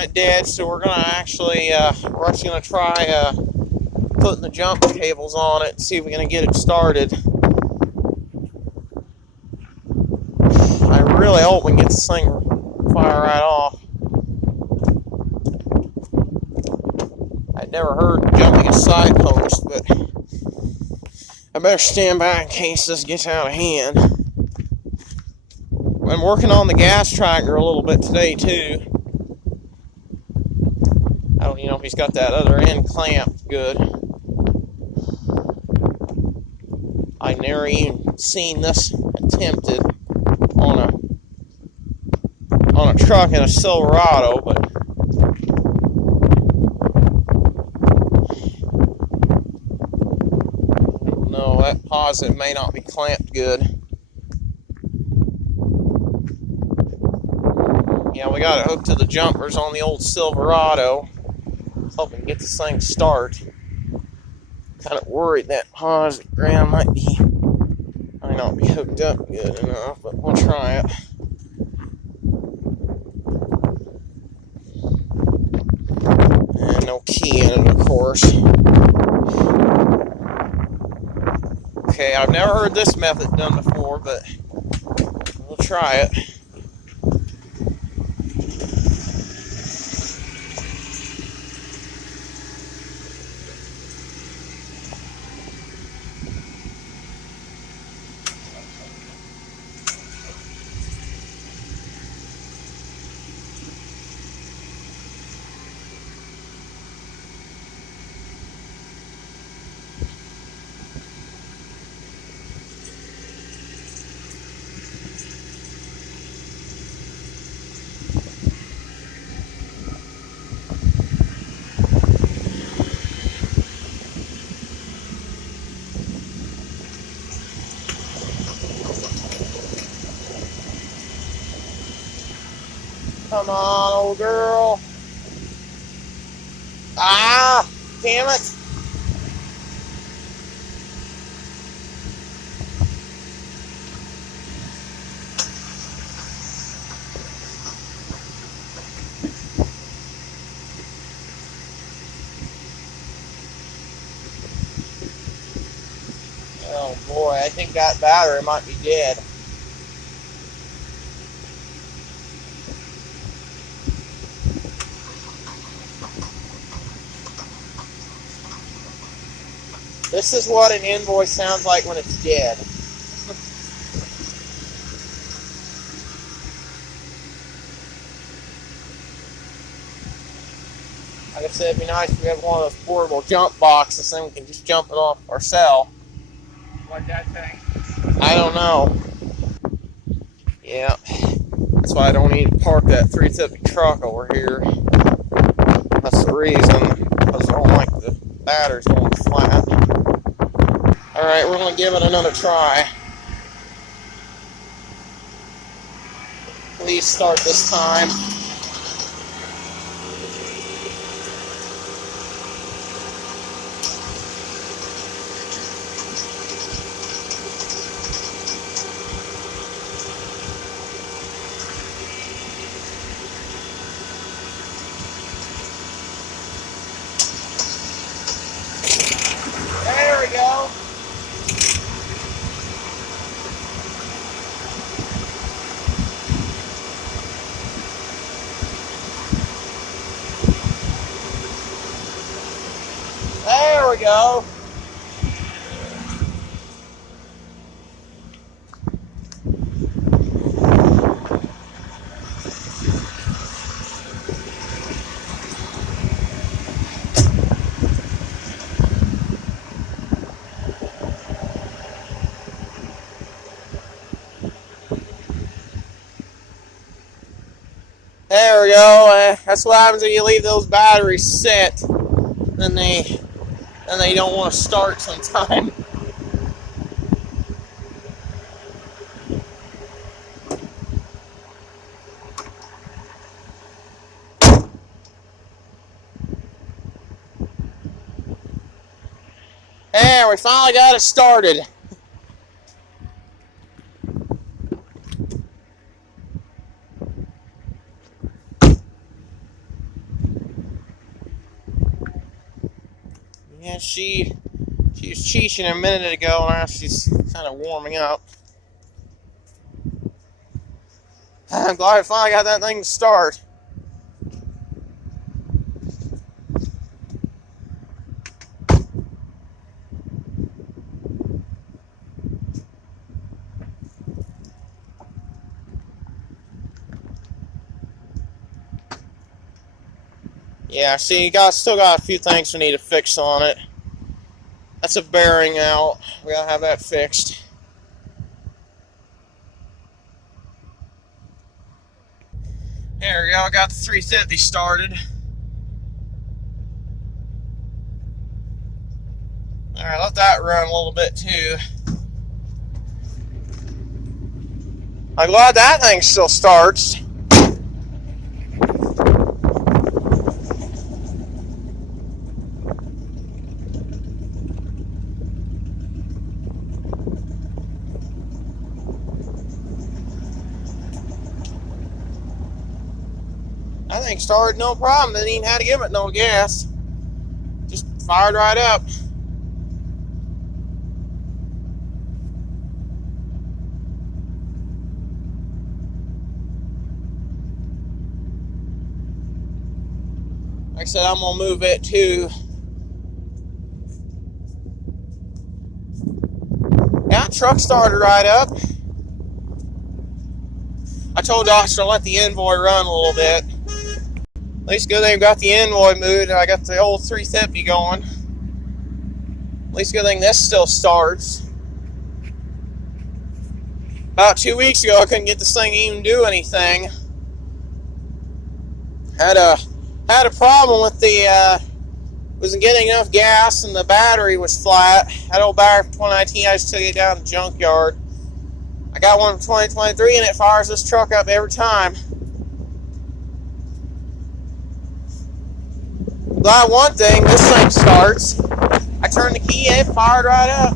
went dead, so we're gonna actually we're actually gonna try putting the jump cables on it and see if we're gonna get it started. I really hope we can get this thing fire right off. I'd never heard jumping a side post, but I better stand by in case this gets out of hand. I'm working on the gas tractor a little bit today too. I don't know if he's got that other end clamped good. I've never even seen this attempted on a truck in a Silverado, but no, that positive may not be clamped good. Yeah, we got it hooked to the jumpers on the old Silverado. Hoping to get this thing to start. Kind of worried that positive ground might not be hooked up good enough, but we'll try it. And no key in it, of course. Okay, I've never heard this method done before, but we'll try it. Come on, old girl. Ah, damn it. Oh boy, I think that battery might be dead. This is what an envoy sounds like when it's dead. Like I said, it'd be nice if we had one of those portable jump boxes, then we can just jump it off ourselves. Like that thing? I don't know. Yeah. That's why I don't need to park that 350 truck over here. That's the reason, because I don't like the batteries going flat. Alright, we're going to give it another try. Please start this time. There we go. There we go. There we go. That's what happens if you leave those batteries set. Then they don't want to start sometime. There, we finally got it started. Yeah, she was cheeching a minute ago, now she's kind of warming up. I'm glad I finally got that thing to start. Yeah, see, still got a few things we need to fix on it. That's a bearing out. We gotta have that fixed. There we go, I got the 350 started. Alright, let that run a little bit too. I'm glad that thing still starts. That thing started no problem. Didn't even have to give it no gas. Just fired right up. Like I said, I'm gonna move it too. Yeah, truck started right up. I told Austin to let the envoy run a little bit. At least good thing got the envoy moved and I got the old 350 going. At least good thing this still starts. About 2 weeks ago I couldn't get this thing to even do anything. Had a problem with the wasn't getting enough gas and the battery was flat. That old battery from 2019, I just took it down to the junkyard. I got one from 2023 and it fires this truck up every time. Glad one thing, this thing starts. I turned the key, it fired right up.